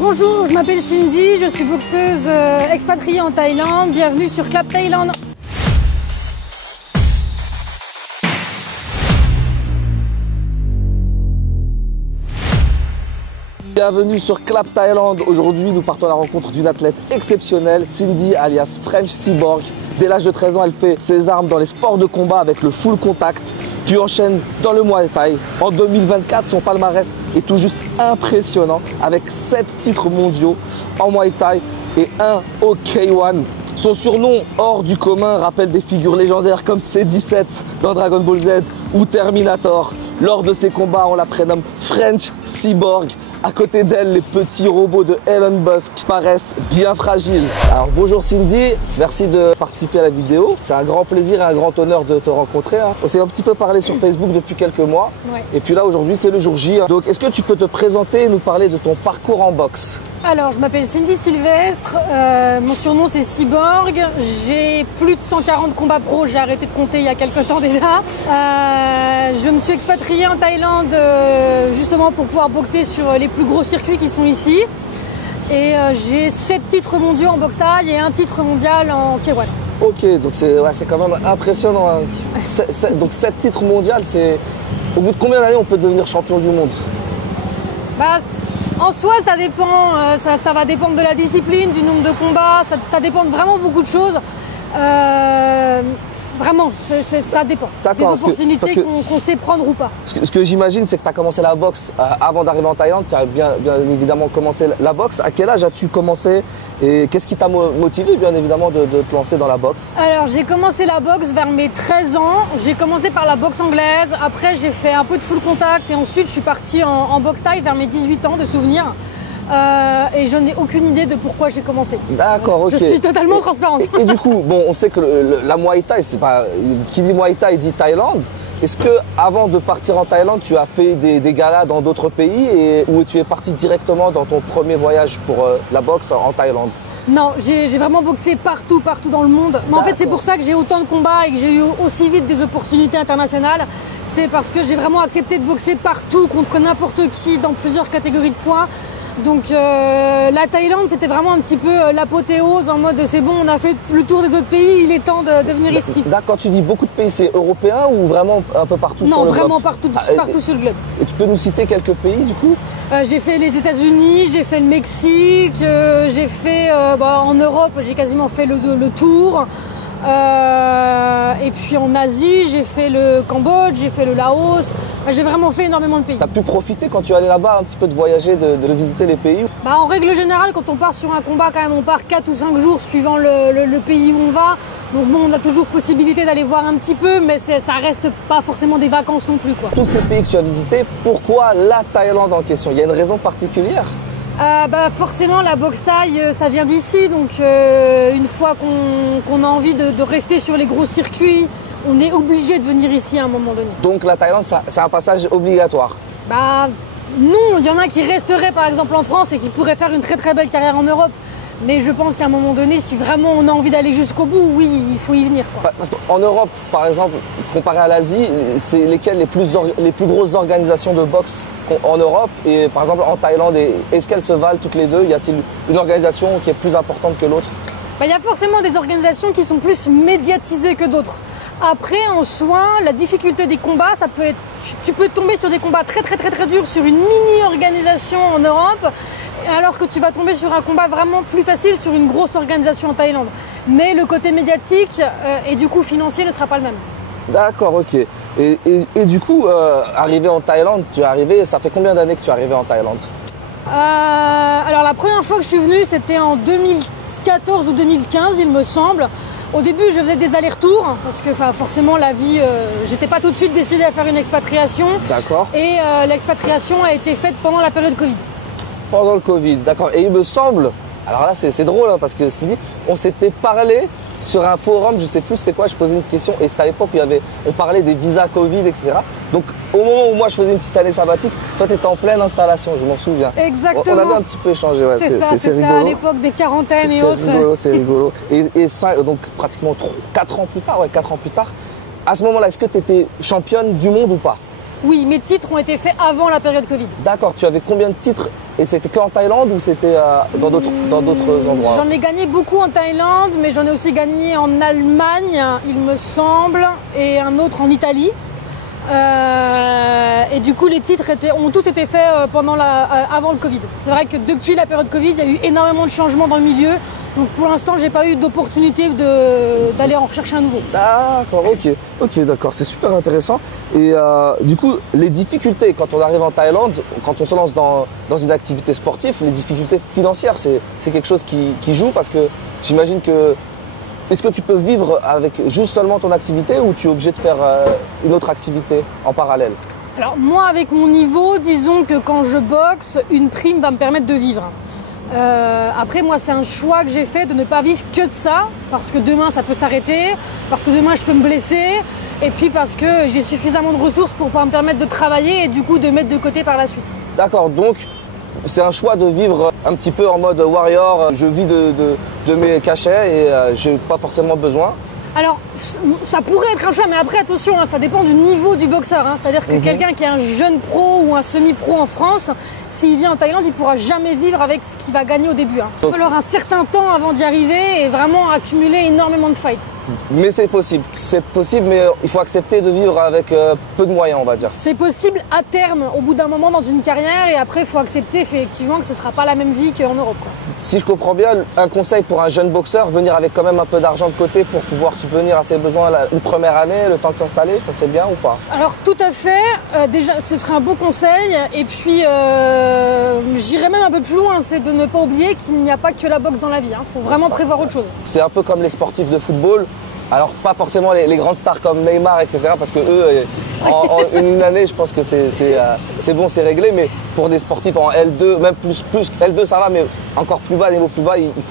Bonjour, je m'appelle Cindy, je suis boxeuse expatriée en Thaïlande. Bienvenue sur Clap Thaïlande. Bienvenue sur Clap Thaïlande. Aujourd'hui, nous partons à la rencontre d'une athlète exceptionnelle, Cindy alias French Cyborg. Dès l'âge de 13 ans, elle fait ses armes dans les sports de combat avec le full contact, puis enchaîne dans le Muay Thai. En 2024, son palmarès est tout juste impressionnant avec 7 titres mondiaux en Muay Thai et 1 au K1. Son surnom hors du commun rappelle des figures légendaires comme C-17 dans Dragon Ball Z ou Terminator. Lors de ses combats, on la prénomme French Cyborg. À côté d'elle, les petits robots de Elon Musk paraissent bien fragiles. Alors bonjour Cindy, merci de participer à la vidéo. C'est un grand plaisir et un grand honneur de te rencontrer. On s'est un petit peu parlé sur Facebook depuis quelques mois. Ouais. Et puis là, aujourd'hui, c'est le jour J. Donc, est-ce que tu peux te présenter et nous parler de ton parcours en boxe? Alors, je m'appelle Cindy Sylvestre, mon surnom c'est Cyborg. J'ai plus de 140 combats pro, j'ai arrêté de compter il y a quelques temps déjà. Je me suis expatriée en Thaïlande justement pour pouvoir boxer sur les plus gros circuits qui sont ici. Et j'ai 7 titres mondiaux en boxe thaï et 1 titre mondial en K1. Ok, donc c'est quand même impressionnant. Hein. Donc 7 titres mondiaux, c'est... Au bout de combien d'années on peut devenir champion du monde? Bah, en soi, ça dépend. Ça va dépendre de la discipline, du nombre de combats. Ça dépend de vraiment beaucoup de choses. Vraiment, ça dépend. Des opportunités qu'on sait prendre ou pas. Ce que j'imagine, c'est que tu as commencé la boxe avant d'arriver en Thaïlande. Tu as bien évidemment commencé la boxe. À quel âge as-tu commencé et qu'est-ce qui t'a motivé bien évidemment de te lancer dans la boxe? Alors, j'ai commencé la boxe vers mes 13 ans. J'ai commencé par la boxe anglaise. Après, j'ai fait un peu de full contact. Et ensuite, je suis partie en boxe thaï vers mes 18 ans de souvenirs. Et je n'ai aucune idée de pourquoi j'ai commencé. D'accord, ok. Je suis totalement transparente. Et du coup, bon, on sait que la Muay Thai, c'est pas... Qui dit Muay Thai dit Thaïlande. Est-ce que avant de partir en Thaïlande, tu as fait des galas dans d'autres pays ou tu es parti directement dans ton premier voyage pour la boxe en Thaïlande? Non, j'ai vraiment boxé partout dans le monde. Mais en fait, c'est pour ça que j'ai autant de combats et que j'ai eu aussi vite des opportunités internationales. C'est parce que j'ai vraiment accepté de boxer partout contre n'importe qui dans plusieurs catégories de poids. Donc la Thaïlande, c'était vraiment un petit peu l'apothéose en mode c'est bon, on a fait le tour des autres pays, il est temps de venir ici. D'accord, tu dis beaucoup de pays, c'est européen ou vraiment un peu partout sur le globe? Non, vraiment partout sur le globe. Et tu peux nous citer quelques pays du coup? J'ai fait les États-Unis, j'ai fait le Mexique, j'ai fait en Europe, j'ai quasiment fait le tour. Et puis en Asie, j'ai fait le Cambodge, j'ai fait le Laos. J'ai vraiment fait énormément de pays. Tu as pu profiter quand tu es allé là-bas un petit peu de voyager, de visiter les pays? En règle générale, quand on part sur un combat, quand même, on part 4 ou 5 jours suivant le pays où on va. Donc bon, on a toujours possibilité d'aller voir un petit peu, mais ça reste pas forcément des vacances non plus, quoi. Tous ces pays que tu as visités, pourquoi la Thaïlande en question? Il y a une raison particulière? Forcément, la boxe thaï, ça vient d'ici. Donc une fois qu'on a envie de rester sur les gros circuits, on est obligé de venir ici à un moment donné. Donc la Thaïlande, c'est un passage obligatoire? Non, il y en a qui resteraient par exemple en France et qui pourraient faire une très très belle carrière en Europe. Mais je pense qu'à un moment donné, si vraiment on a envie d'aller jusqu'au bout, oui, il faut y venir, quoi. Parce qu'en Europe, par exemple, comparé à l'Asie, c'est lesquelles les plus grosses organisations de boxe en Europe? Et par exemple en Thaïlande, est-ce qu'elles se valent toutes les deux? Y a-t-il une organisation qui est plus importante que l'autre? Il y a forcément des organisations qui sont plus médiatisées que d'autres. Après, en soi, la difficulté des combats, ça peut être... Tu peux tomber sur des combats très durs sur une mini-organisation en Europe, alors que tu vas tomber sur un combat vraiment plus facile sur une grosse organisation en Thaïlande. Mais le côté médiatique et du coup financier ne sera pas le même. D'accord, ok. Et du coup, arrivé en Thaïlande, ça fait combien d'années que tu es arrivé en Thaïlande? Alors la première fois que je suis venue, c'était en 2014 ou 2015, il me semble. Au début, je faisais des allers-retours parce que forcément, la vie, j'étais pas tout de suite décidée à faire une expatriation. D'accord. Et l'expatriation a été faite pendant la période Covid. Pendant le Covid, d'accord. Et il me semble, alors là, c'est drôle hein, parce que Cindy, on s'était parlé sur un forum, je sais plus c'était quoi, je posais une question et c'était à l'époque où on parlait des visas Covid, etc. Donc au moment où moi je faisais une petite année sabbatique, toi tu étais en pleine installation, je m'en souviens. Exactement. On avait un petit peu échangé, ouais. C'est ça, à l'époque des quarantaines et autres. C'est rigolo. Et ça, donc pratiquement 4 ans plus tard, à ce moment-là, est-ce que tu étais championne du monde ou pas? Oui, mes titres ont été faits avant la période Covid. D'accord, tu avais combien de titres Et c'était que en Thaïlande ou c'était dans d'autres endroits? J'en ai gagné beaucoup en Thaïlande, mais j'en ai aussi gagné en Allemagne, il me semble, et un autre en Italie. Et du coup, les titres ont tous été faits avant le Covid. C'est vrai que depuis la période Covid, il y a eu énormément de changements dans le milieu. Donc pour l'instant, j'ai pas eu d'opportunité d'aller en rechercher un nouveau. D'accord, ok, d'accord, c'est super intéressant. Et du coup, les difficultés quand on arrive en Thaïlande, quand on se lance dans une activité sportive, les difficultés financières, c'est quelque chose qui joue parce que j'imagine que est-ce que tu peux vivre avec juste seulement ton activité ou tu es obligé de faire une autre activité en parallèle? Alors moi, avec mon niveau, disons que quand je boxe, une prime va me permettre de vivre. Après, moi, c'est un choix que j'ai fait de ne pas vivre que de ça, parce que demain, ça peut s'arrêter, parce que demain, je peux me blesser, et puis parce que j'ai suffisamment de ressources pour pouvoir me permettre de travailler et du coup de mettre de côté par la suite. D'accord, donc c'est un choix de vivre un petit peu en mode warrior, je vis de mes cachets et j'ai pas forcément besoin. Alors, ça pourrait être un choix, mais après, attention, ça dépend du niveau du boxeur. C'est-à-dire que quelqu'un qui est un jeune pro ou un semi-pro en France, s'il vient en Thaïlande, il ne pourra jamais vivre avec ce qu'il va gagner au début. Il va falloir un certain temps avant d'y arriver et vraiment accumuler énormément de fights. Mais c'est possible, mais il faut accepter de vivre avec peu de moyens, on va dire. C'est possible à terme, au bout d'un moment dans une carrière, et après, il faut accepter effectivement que ce ne sera pas la même vie qu'en Europe. Si je comprends bien, un conseil pour un jeune boxeur, venir avec quand même un peu d'argent de côté pour pouvoir subvenir à ses besoins une première année, le temps de s'installer, ça c'est bien ou pas? Alors tout à fait, déjà ce serait un bon conseil et puis j'irais même un peu plus loin, c'est de ne pas oublier qu'il n'y a pas que la boxe dans la vie, faut vraiment prévoir autre chose. C'est un peu comme les sportifs de football, alors pas forcément les grandes stars comme Neymar etc, parce que eux en une année je pense que c'est bon, c'est réglé, mais pour des sportifs en L2, même plus L2 ça va, mais encore plus bas, niveau plus bas, il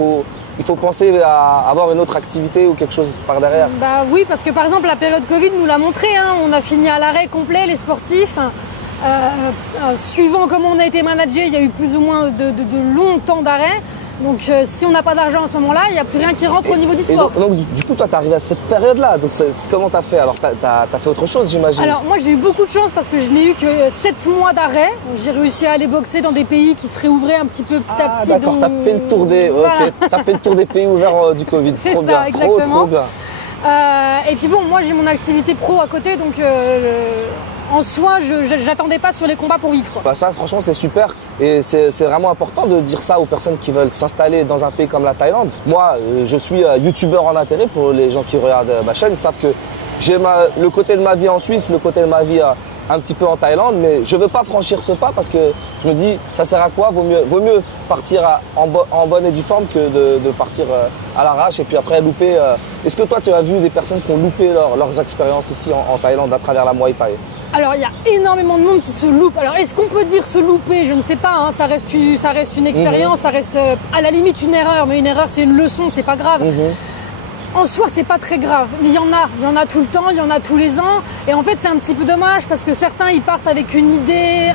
faut penser à avoir une autre activité ou quelque chose par derrière. Bah oui, parce que par exemple la période Covid nous l'a montré, on a fini à l'arrêt complet les sportifs. Suivant comment on a été managé, il y a eu plus ou moins de longs temps d'arrêt. Donc si on n'a pas d'argent à ce moment-là, il n'y a plus rien qui rentre au niveau du sport. Donc du coup toi tu arrivé à cette période-là, donc comment tu as fait? Alors tu as fait autre chose j'imagine? Alors moi j'ai eu beaucoup de chance parce que je n'ai eu que 7 mois d'arrêt. J'ai réussi à aller boxer dans des pays qui se réouvraient un petit peu petit à petit. D'accord, tu as fait le tour t'as fait le tour des pays ouverts du Covid. C'est ça, bien, exactement. Trop bien. Et puis bon, moi j'ai mon activité pro à côté, donc en soi, je n'attendais pas sur les combats pour vivre. Bah ça, franchement, c'est super. Et c'est vraiment important de dire ça aux personnes qui veulent s'installer dans un pays comme la Thaïlande. Moi, je suis youtubeur en intérêt. Pour les gens qui regardent ma chaîne, ils savent que j'ai le côté de ma vie en Suisse, le côté de ma vie un petit peu en Thaïlande. Mais je ne veux pas franchir ce pas parce que je me dis, ça sert à quoi? Vaut mieux partir en bonne et due forme que de partir à l'arrache et puis après louper. Est-ce que toi, tu as vu des personnes qui ont loupé leurs expériences ici en Thaïlande à travers la Muay Thai? Alors, il y a énormément de monde qui se loupe. Alors, est-ce qu'on peut dire se louper? Je ne sais pas. Ça reste une expérience, ça reste à la limite une erreur. Mais une erreur, c'est une leçon, c'est pas grave. En soi, c'est pas très grave. Mais il y en a tout le temps, il y en a tous les ans. Et en fait, c'est un petit peu dommage parce que certains, ils partent avec une idée,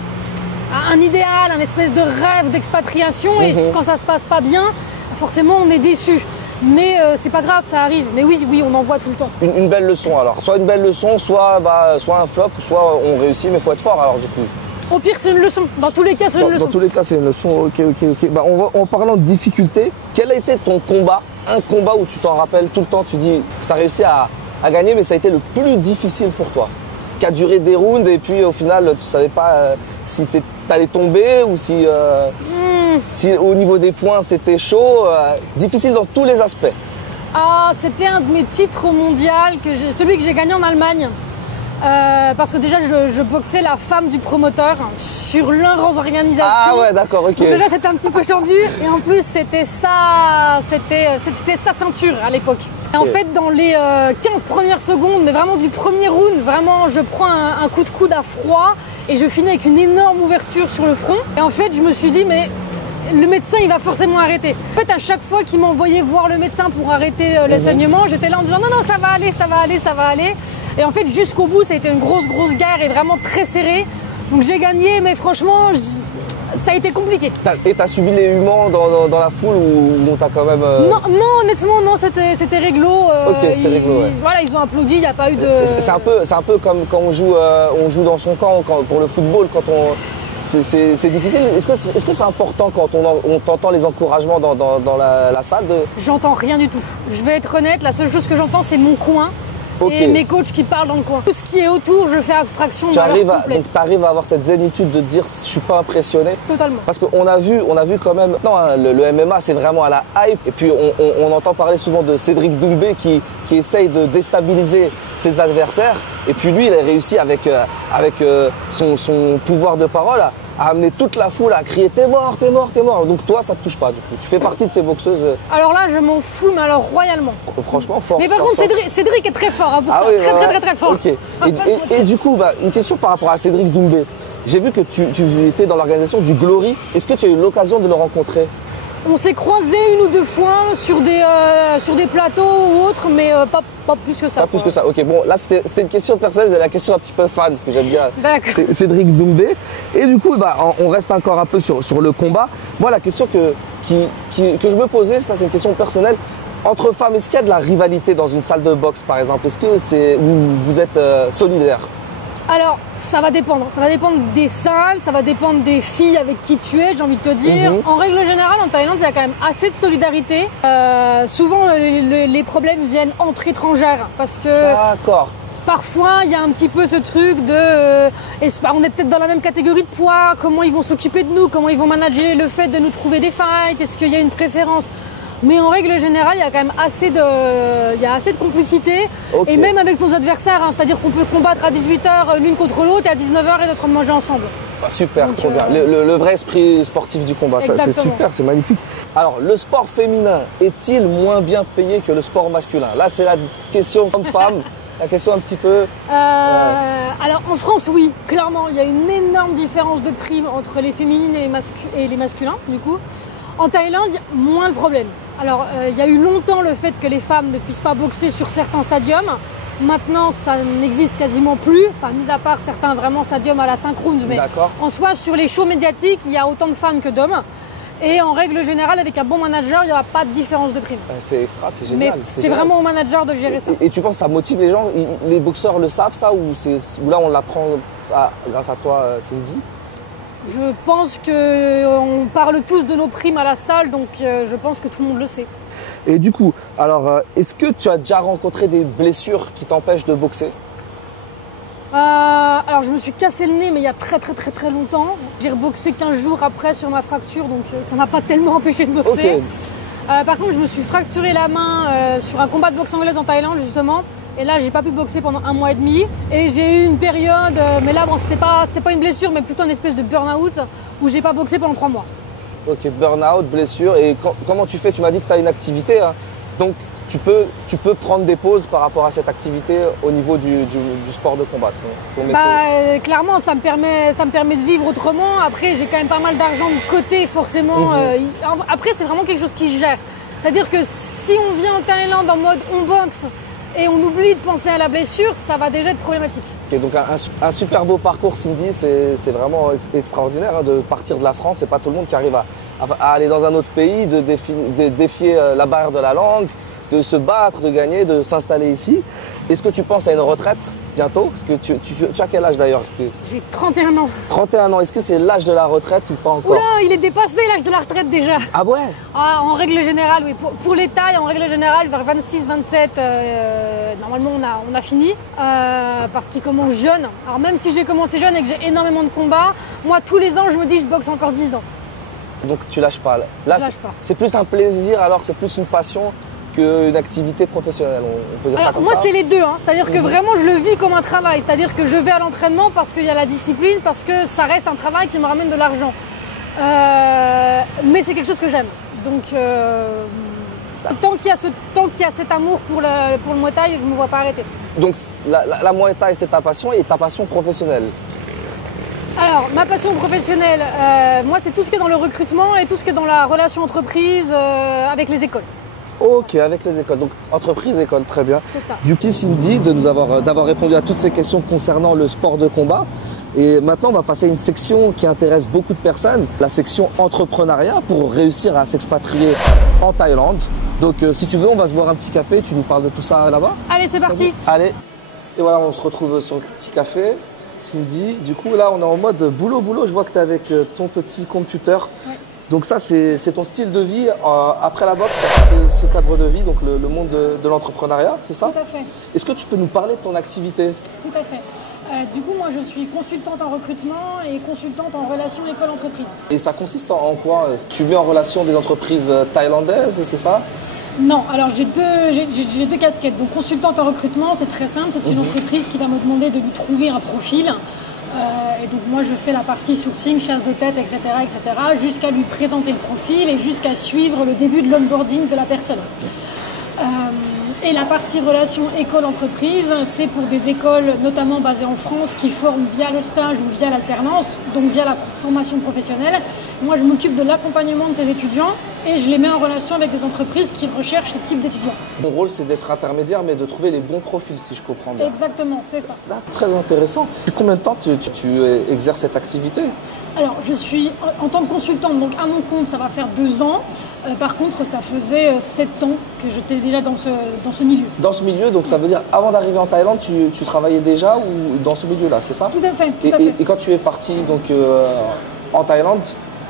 un idéal, un espèce de rêve d'expatriation. Et quand ça se passe pas bien, forcément, on est déçu. Mais c'est pas grave, ça arrive. Mais oui, on en voit tout le temps. Une belle leçon alors. Soit une belle leçon, soit un flop, soit on réussit, mais il faut être fort alors du coup. Au pire, c'est une leçon. Dans tous les cas, c'est une leçon. Dans tous les cas, c'est une leçon. Ok. Bah, en parlant de difficulté, quel a été ton combat? Un combat où tu t'en rappelles tout le temps, tu dis que tu as réussi à gagner, mais ça a été le plus difficile pour toi. Qui a duré des rounds et puis au final, tu savais pas si tu allais tomber ou si au niveau des points, c'était chaud. Difficile dans tous les aspects. Ah, c'était un de mes titres mondiaux, celui que j'ai gagné en Allemagne. Parce que déjà je boxais la femme du promoteur sur leur organisation. Ah ouais, d'accord, ok. Donc déjà c'était un petit peu tendu et en plus c'était sa ceinture à l'époque. Et en fait dans les 15 premières secondes, mais vraiment du premier round, vraiment je prends un coup de coude à froid et je finis avec une énorme ouverture sur le front. Et en fait je me suis dit mais le médecin il va forcément arrêter. En fait à chaque fois qu'il m'envoyait voir le médecin pour arrêter les saignements, j'étais là en disant non ça va aller. Et en fait jusqu'au bout ça a été une grosse guerre et vraiment très serré. Donc j'ai gagné mais franchement ça a été compliqué. Et t'as subi les humains dans la foule ou t'as quand même... Non, honnêtement non, c'était réglo. Ok, c'était réglo, ouais. Voilà, ils ont applaudi, il n'y a pas eu de... C'est un peu comme quand on joue dans son camp pour le football, C'est difficile. Est-ce que c'est important quand on t'entend les encouragements dans la salle de... J'entends rien du tout. Je vais être honnête, la seule chose que j'entends, c'est mon coin. Okay. Et mes coachs qui parlent dans le coin. Tout ce qui est autour, je fais abstraction. Tu arrives à avoir cette zénitude de te dire je suis pas impressionné. Totalement. Parce qu'on a vu quand même. Non, hein, le MMA c'est vraiment à la hype. Et puis on entend parler souvent de Cédric Doumbé qui essaye de déstabiliser ses adversaires. Et puis lui, il a réussi avec son pouvoir de parole à amener toute la foule à crier t'es mort, t'es mort, t'es mort. Donc toi, ça te touche pas du coup. Tu fais partie de ces boxeuses. Alors là, je m'en fous, mais alors royalement. Franchement, fort. Mais par contre, Cédric est très fort hein, pour ça. Oui, très fort. Okay. Et du coup, une question par rapport à Cédric Doumbé. J'ai vu que tu étais dans l'organisation du Glory. Est-ce que tu as eu l'occasion de le rencontrer? On s'est croisés une ou deux fois sur des plateaux ou autres, mais pas plus que ça. Pas plus que ça. Ok, bon, là c'était une question personnelle, c'est la question un petit peu fan, parce que j'aime bien Cédric Doumbé. Et du coup, on reste encore un peu sur le combat. Moi, la question que je me posais, ça c'est une question personnelle. Entre femmes, est-ce qu'il y a de la rivalité dans une salle de boxe, par exemple? Est-ce que vous êtes solidaires? Alors, ça va dépendre. Ça va dépendre des salles, ça va dépendre des filles avec qui tu es, j'ai envie de te dire. En règle générale, en Thaïlande, il y a quand même assez de solidarité. Souvent, les problèmes viennent entre étrangères parce que... D'accord. Parfois, il y a un petit peu ce truc de... on est peut-être dans la même catégorie de poids, comment ils vont s'occuper de nous, comment ils vont manager le fait de nous trouver des fights, est-ce qu'il y a une préférence? Mais en règle générale, il y a quand même assez de complicité. Okay. Et même avec nos adversaires, hein, c'est-à-dire qu'on peut combattre à 18h l'une contre l'autre et à 19h être en train de manger ensemble. Super, donc, trop bien. Le vrai esprit sportif du combat, c'est super, c'est magnifique. Alors, le sport féminin est-il moins bien payé que le sport masculin? Là, c'est la question homme-femme. La question un petit peu... Alors en France, oui, clairement, il y a une énorme différence de prix entre les féminines et les masculins, du coup. En Thaïlande, moins le problème. Alors, il y a eu longtemps le fait que les femmes ne puissent pas boxer sur certains stadiums. Maintenant, ça n'existe quasiment plus, enfin, mis à part certains vraiment stadiums à la 5 rounds. Mais en soi, sur les shows médiatiques, il y a autant de femmes que d'hommes. Et en règle générale, avec un bon manager, il n'y aura pas de différence de prime. C'est extra, c'est génial. Mais c'est vraiment au manager de gérer ça. Et tu penses que ça motive les gens? Les boxeurs le savent ça, ou là on l'apprend grâce à toi, Cindy? Je pense qu'on parle tous de nos primes à la salle, donc je pense que tout le monde le sait. Et du coup, alors, est-ce que tu as déjà rencontré des blessures qui t'empêchent de boxer? Alors je me suis cassé le nez mais il y a très longtemps. J'ai reboxé 15 jours après sur ma fracture, donc ça m'a pas tellement empêché de boxer. Okay. Par contre je me suis fracturé la main sur un combat de boxe anglaise en Thaïlande justement. Et là j'ai pas pu boxer pendant 1 mois et demi. Et j'ai eu une période, mais là bon, c'était pas une blessure mais plutôt une espèce de burn-out où j'ai pas boxé pendant 3 mois. Ok, burn-out, blessure. Et comment tu fais? Tu m'as dit que tu as une activité, hein. Donc tu peux prendre des pauses par rapport à cette activité au niveau du sport de combat, ton métier. Clairement, ça me permet de vivre autrement. Après, j'ai quand même pas mal d'argent de côté, forcément. Après, c'est vraiment quelque chose qui se gère. C'est-à-dire que si on vient en Thaïlande en mode on boxe et on oublie de penser à la blessure, ça va déjà être problématique. Okay, donc un super beau parcours, Cindy, c'est vraiment extraordinaire hein, de partir de la France. C'est pas tout le monde qui arrive à aller dans un autre pays, de défier la barrière de la langue, de se battre, de gagner, de s'installer ici. Est-ce que tu penses à une retraite bientôt? Parce que tu as quel âge d'ailleurs? J'ai 31 ans. 31 ans, est-ce que c'est l'âge de la retraite ou pas encore? Oula, il est dépassé l'âge de la retraite déjà. Ah ouais? En règle générale, oui. Pour les tailles, en règle générale, vers 26-27, normalement on a fini. Parce qu'ils commencent jeunes. Alors même si j'ai commencé jeune et que j'ai énormément de combats, moi tous les ans je me dis je boxe encore 10 ans. Donc tu lâches pas. Là, c'est plus un plaisir alors, c'est plus une passion qu'une activité professionnelle, on peut dire ça comme moi, ça. Moi c'est les deux, hein. C'est-à-dire que vraiment je le vis comme un travail, c'est-à-dire que je vais à l'entraînement parce qu'il y a la discipline, parce que ça reste un travail qui me ramène de l'argent. Mais c'est quelque chose que j'aime. Donc tant qu'il y a cet amour pour le Muay Thai, je ne me vois pas arrêter. Donc la Muay Thai c'est ta passion et ta passion professionnelle? Alors, ma passion professionnelle, moi c'est tout ce qui est dans le recrutement et tout ce qui est dans la relation entreprise avec les écoles. Ok, avec les écoles. Donc, entreprise, école, très bien. C'est ça. Du petit Cindy, d'avoir répondu à toutes ces questions concernant le sport de combat. Et maintenant, on va passer à une section qui intéresse beaucoup de personnes, la section entrepreneuriat, pour réussir à s'expatrier en Thaïlande. Donc, si tu veux, on va se boire un petit café. Tu nous parles de tout ça là-bas? Allez, c'est parti. Allez. Et voilà, on se retrouve sur le petit café. Cindy, du coup là on est en mode boulot. Je vois que tu es avec ton petit computer. Ouais. Donc ça c'est ton style de vie après la boxe, ce cadre de vie, donc le monde de l'entrepreneuriat, c'est ça? Tout à fait. Est-ce que tu peux nous parler de ton activité? Tout à fait. Du coup, moi, je suis consultante en recrutement et consultante en relations école-entreprise. Et ça consiste en quoi? Tu mets en relation des entreprises thaïlandaises, c'est ça? Non, alors j'ai deux casquettes. Donc, consultante en recrutement, c'est très simple. C'est une entreprise qui va me demander de lui trouver un profil. Et donc, moi, je fais la partie sourcing, chasse de tête, etc., jusqu'à lui présenter le profil et jusqu'à suivre le début de l'onboarding de la personne. Et la partie relation école-entreprise, c'est pour des écoles notamment basées en France qui forment via le stage ou via l'alternance, donc via la formation professionnelle. Moi, je m'occupe de l'accompagnement de ces étudiants et je les mets en relation avec des entreprises qui recherchent ce type d'étudiants. Mon rôle, c'est d'être intermédiaire, mais de trouver les bons profils, si je comprends bien. Exactement, c'est ça. Là, très intéressant. Depuis combien de temps tu exerces cette activité? Alors, je suis en tant que consultante, donc à mon compte, ça va faire 2 ans. Par contre, ça faisait 7 ans que j'étais déjà dans ce milieu. Dans ce milieu, donc ça veut dire avant d'arriver en Thaïlande, tu travaillais déjà ou dans ce milieu-là, c'est ça? Tout à fait, tout à fait. Et quand tu es parti donc, en Thaïlande,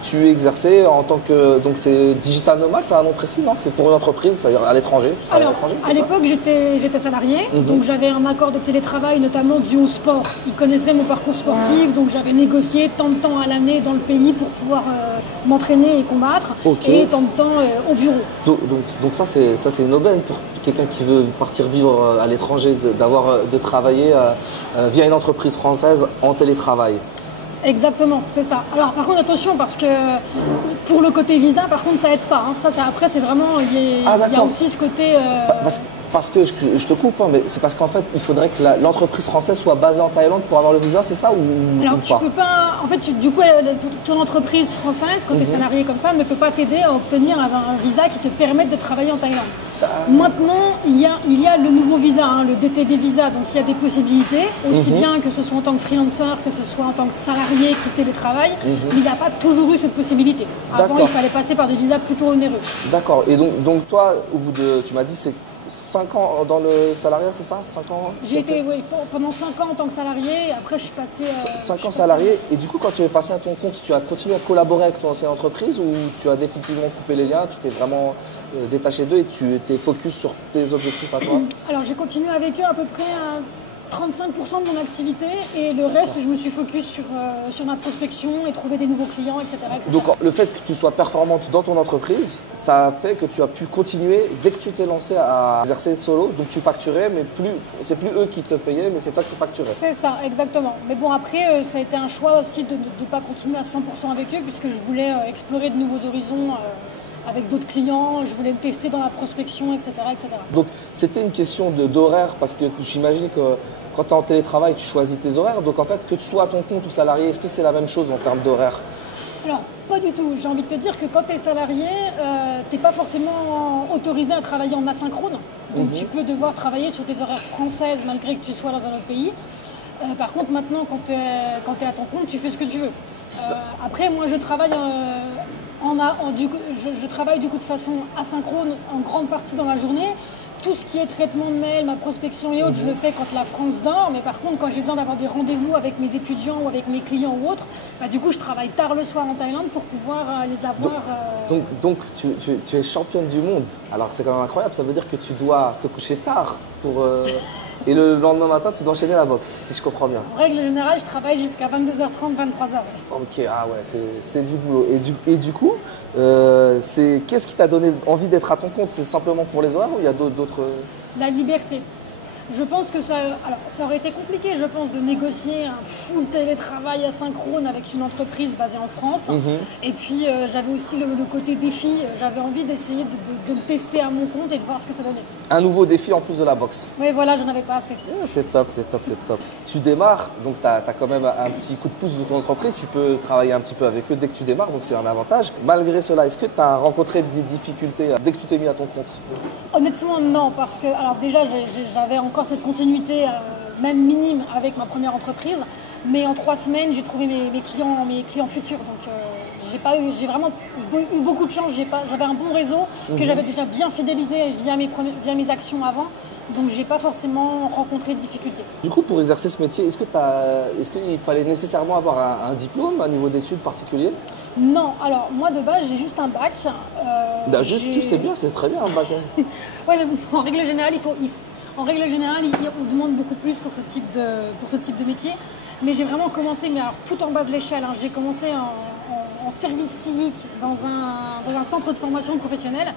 tu exerçais en tant que... Donc c'est digital nomade, c'est un nom précis, non? C'est pour une entreprise, c'est-à-dire à l'étranger? Alors, à l'époque, j'étais salariée, donc j'avais un accord de télétravail, notamment dû au sport. Ils connaissaient mon parcours sportif, donc j'avais négocié tant de temps à l'année dans le pays pour pouvoir m'entraîner et combattre, et tant de temps au bureau. Donc ça, c'est une aubaine pour quelqu'un qui veut partir vivre à l'étranger, de travailler via une entreprise française en télétravail. Exactement, c'est ça. Alors par contre attention parce que pour le côté visa, par contre ça aide pas. Hein. Ça après c'est vraiment il y a aussi ce côté. Parce que je te coupe, hein, mais c'est parce qu'en fait il faudrait que l'entreprise française soit basée en Thaïlande pour avoir le visa, c'est ça ou Alors ou tu pas? peux pas. En fait du coup ton entreprise française quand tu es salarié comme ça ne peut pas t'aider à obtenir un visa qui te permette de travailler en Thaïlande. Maintenant, il y a le nouveau visa, hein, le DTB visa, donc il y a des possibilités, aussi bien que ce soit en tant que freelancer, que ce soit en tant que salarié qui télétravaille, mais il n'y a pas toujours eu cette possibilité. Avant, il fallait passer par des visas plutôt onéreux. D'accord, et donc toi, au bout de, tu m'as dit, c'est 5 ans dans le salariat, c'est ça? 5 ans? J'ai été pendant 5 ans en tant que salarié, et après je suis passé... 5 ans salarié, et du coup quand tu es passé à ton compte, tu as continué à collaborer avec ton ancienne entreprise ou tu as définitivement coupé les liens, tu t'es vraiment détaché d'eux et tu étais focus sur tes objectifs à toi? Alors j'ai continué avec eux à peu près à 35% de mon activité et le reste je me suis focus sur ma prospection et trouver des nouveaux clients, etc., etc. Donc le fait que tu sois performante dans ton entreprise, ça a fait que tu as pu continuer dès que tu t'es lancé à exercer solo, donc tu facturais, mais c'est plus eux qui te payaient, mais c'est toi qui facturais. C'est ça, exactement. Mais bon après ça a été un choix aussi de ne pas continuer à 100% avec eux puisque je voulais explorer de nouveaux horizons avec d'autres clients, je voulais me tester dans la prospection, etc., etc. Donc c'était une question d'horaire parce que j'imagine que quand tu es en télétravail, tu choisis tes horaires. Donc en fait, que tu sois à ton compte ou salarié, est-ce que c'est la même chose en termes d'horaire? Alors, pas du tout. J'ai envie de te dire que quand tu es salarié, tu n'es pas forcément autorisé à travailler en asynchrone. Donc tu peux devoir travailler sur tes horaires françaises malgré que tu sois dans un autre pays. Par contre, maintenant, quand tu es à ton compte, tu fais ce que tu veux. Après, moi, je travaille je travaille du coup de façon asynchrone en grande partie dans la journée. Tout ce qui est traitement de mail, ma prospection et autres, je le fais quand la France dort. Mais par contre, quand j'ai besoin d'avoir des rendez-vous avec mes étudiants ou avec mes clients ou autres, du coup, je travaille tard le soir en Thaïlande pour pouvoir les avoir. Donc tu es championne du monde. Alors c'est quand même incroyable. Ça veut dire que tu dois te coucher tard pour... Et le lendemain matin, tu dois enchaîner la boxe, si je comprends bien. En règle générale, je travaille jusqu'à 22h30, 23h. Ok, ah ouais, c'est du boulot. Et du coup, qu'est-ce qui t'a donné envie d'être à ton compte? C'est simplement pour les horaires ou il y a d'autres... La liberté. Je pense que ça aurait été compliqué, je pense, de négocier un full télétravail asynchrone avec une entreprise basée en France. Et puis, j'avais aussi le côté défi. J'avais envie d'essayer de me tester à mon compte et de voir ce que ça donnait. Un nouveau défi en plus de la boxe. Oui, voilà, j'en avais pas assez. C'est top, c'est top, c'est top. Tu démarres, donc tu as quand même un petit coup de pouce de ton entreprise. Tu peux travailler un petit peu avec eux dès que tu démarres, donc c'est un avantage. Malgré cela, est-ce que tu as rencontré des difficultés dès que tu t'es mis à ton compte? Honnêtement, non, parce que alors déjà, j'avais encore cette continuité, même minime, avec ma première entreprise. Mais en 3 semaines, j'ai trouvé mes clients futurs. Donc, j'ai vraiment eu beaucoup de chance. J'avais un bon réseau que j'avais déjà bien fidélisé via mes actions avant. Donc j'ai pas forcément rencontré de difficultés. Du coup, pour exercer ce métier, est-ce qu'il fallait nécessairement avoir un diplôme, un niveau d'études particulier? Non, alors moi de base j'ai juste un bac. Tu sais bien, c'est très bien un bac. Hein. Ouais, mais en règle générale, on demande beaucoup plus pour ce type de métier. Mais j'ai vraiment commencé, mais alors tout en bas de l'échelle. Hein. J'ai commencé en service civique dans un centre de formation professionnelle.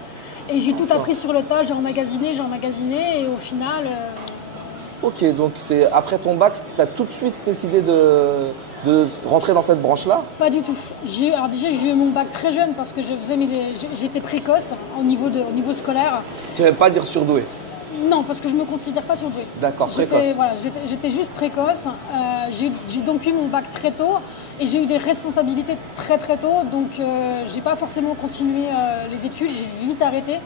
Et j'ai tout appris sur le tas, j'ai emmagasiné, et au final... Ok, donc après ton bac, tu as tout de suite décidé de rentrer dans cette branche-là? Pas du tout. Alors déjà, j'ai eu mon bac très jeune parce que j'étais précoce au niveau scolaire. Tu ne veux pas dire surdoué? Non, parce que je ne me considère pas surdouée. D'accord, précoce. Voilà, j'étais juste précoce. J'ai donc eu mon bac très tôt et j'ai eu des responsabilités très très tôt. Donc, je n'ai pas forcément continué les études, j'ai vite arrêté.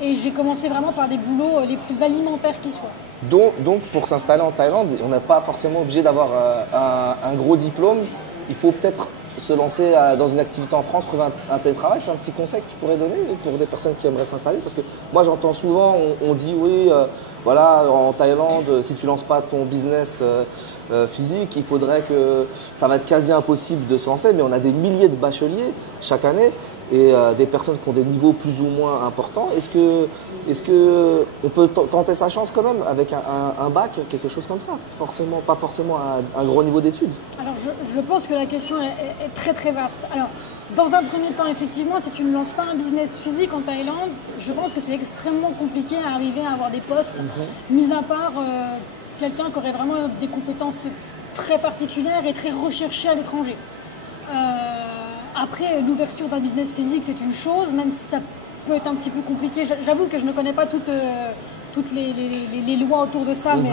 Et j'ai commencé vraiment par des boulots les plus alimentaires qui soient. Donc pour s'installer en Thaïlande, on n'est pas forcément obligé d'avoir un gros diplôme. Il faut peut-être se lancer dans une activité en France, trouver un télétravail. C'est un petit conseil que tu pourrais donner pour des personnes qui aimeraient s'installer? Parce que moi j'entends souvent, on dit oui, voilà, en Thaïlande, si tu ne lances pas ton business physique, il faudrait que ça va être quasi impossible de se lancer. Mais on a des milliers de bacheliers chaque année. Et des personnes qui ont des niveaux plus ou moins importants. Est-ce que on peut tenter sa chance quand même avec un bac, quelque chose comme ça? Pas forcément un gros niveau d'études. Alors je pense que la question est très très vaste. Alors dans un premier temps, effectivement, si tu ne lances pas un business physique en Thaïlande, je pense que c'est extrêmement compliqué à arriver à avoir des postes, mis à part quelqu'un qui aurait vraiment des compétences très particulières et très recherchées à l'étranger. Après, l'ouverture d'un business physique, c'est une chose, même si ça peut être un petit peu compliqué. J'avoue que je ne connais pas toutes les lois autour de ça, mais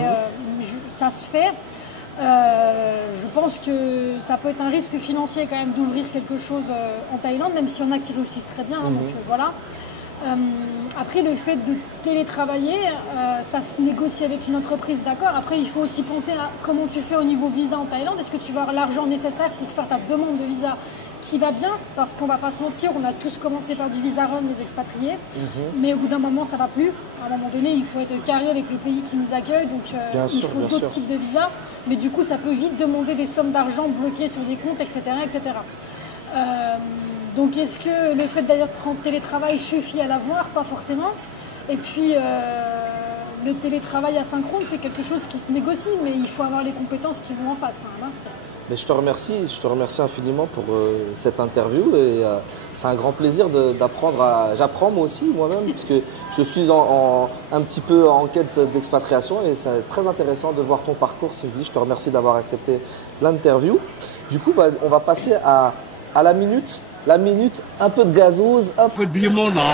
ça se fait. Je pense que ça peut être un risque financier quand même d'ouvrir quelque chose en Thaïlande, même s'il y en a qui réussissent très bien. Hein, donc voilà. Après, le fait de télétravailler, ça se négocie avec une entreprise, d'accord. Après, il faut aussi penser à comment tu fais au niveau visa en Thaïlande. Est-ce que tu vas avoir l'argent nécessaire pour faire ta demande de visa qui va bien? Parce qu'on ne va pas se mentir, on a tous commencé par du visa run, les expatriés. Mais au bout d'un moment, ça ne va plus. À un moment donné, il faut être carré avec le pays qui nous accueille. Donc, il faut d'autres types de visas. Mais du coup, ça peut vite demander des sommes d'argent bloquées sur des comptes, etc. etc. Donc est-ce que le fait d'être en télétravail suffit à l'avoir? Pas forcément. Et puis le télétravail asynchrone, c'est quelque chose qui se négocie, mais il faut avoir les compétences qui vont en face quand même. Hein. Mais je te remercie infiniment pour cette interview et c'est un grand plaisir d'apprendre J'apprends moi aussi moi-même parce que je suis un petit peu en quête d'expatriation et c'est très intéressant de voir ton parcours, Cindy. Je te remercie d'avoir accepté l'interview. Du coup, on va passer à la minute. La minute, un peu de gazouz, un peu de limonade.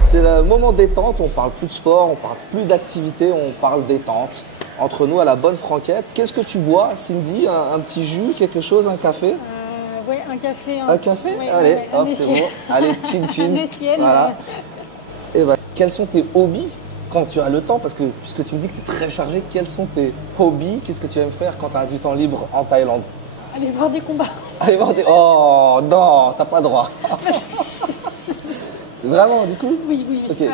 C'est le moment détente, on parle plus de sport, on parle plus d'activité, on parle détente. Entre nous à la bonne franquette. Qu'est-ce que tu bois, Cindy? Un petit jus, quelque chose, un café? Oui, un café. Un café? Oui, allez, hop, c'est bon. Allez, chin chin. Voilà. Et quels sont tes hobbies quand tu as le temps? Parce que puisque tu me dis que tu es très chargé, quels sont tes hobbies? Qu'est-ce que tu aimes faire quand tu as du temps libre en Thaïlande? Aller voir des combats. Aller voir des... Oh non, t'as pas droit. C'est vraiment, du coup? Oui. Okay.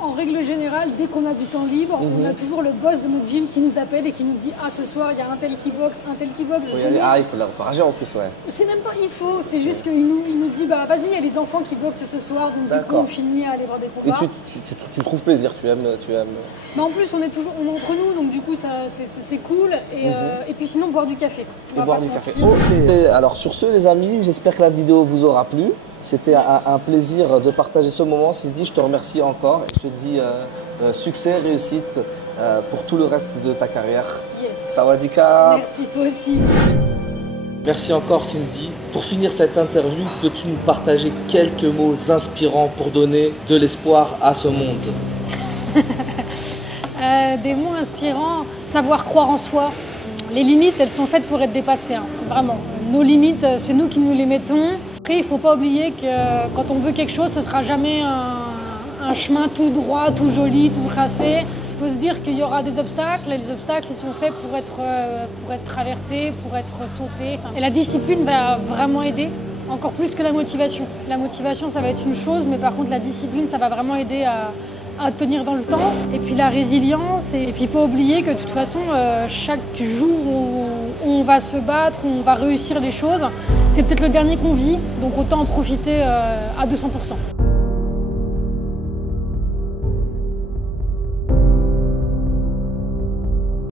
En règle générale, dès qu'on a du temps libre, on a toujours le boss de notre gym qui nous appelle et qui nous dit « Ah, ce soir, il y a un tel qui boxe, un tel qui boxe. » il faut l'encourager en plus, ouais. C'est même pas il faut, c'est juste qu'il nous dit « Bah, vas-y, il y a les enfants qui boxent ce soir, donc du coup, on finit à aller voir des combats. » Et tu trouves plaisir, tu aimes... Mais en plus, on est entre nous, donc du coup, c'est cool. Et puis sinon, boire du café. Boire du café. Okay. Alors sur ce, les amis, j'espère que la vidéo vous aura plu. C'était un plaisir de partager ce moment. Cindy, je te remercie encore et je te dis succès, réussite pour tout le reste de ta carrière. Yes. Sawadika. Merci, toi aussi. Merci encore, Cindy. Pour finir cette interview, peux-tu nous partager quelques mots inspirants pour donner de l'espoir à ce monde? Des mots inspirants, savoir croire en soi. Les limites, elles sont faites pour être dépassées, hein, vraiment. Nos limites, c'est nous qui nous les mettons. Après, il ne faut pas oublier que quand on veut quelque chose, ce ne sera jamais un chemin tout droit, tout joli, tout tracé. Il faut se dire qu'il y aura des obstacles, et les obstacles ils sont faits pour être traversés, pour être sautés. Et la discipline va vraiment aider, encore plus que la motivation. La motivation, ça va être une chose, mais par contre, la discipline, ça va vraiment aider à tenir dans le temps. Et puis la résilience, et puis pas oublier que de toute façon, chaque jour où on va se battre, où on va réussir les choses, c'est peut-être le dernier qu'on vit, donc autant en profiter à 200%.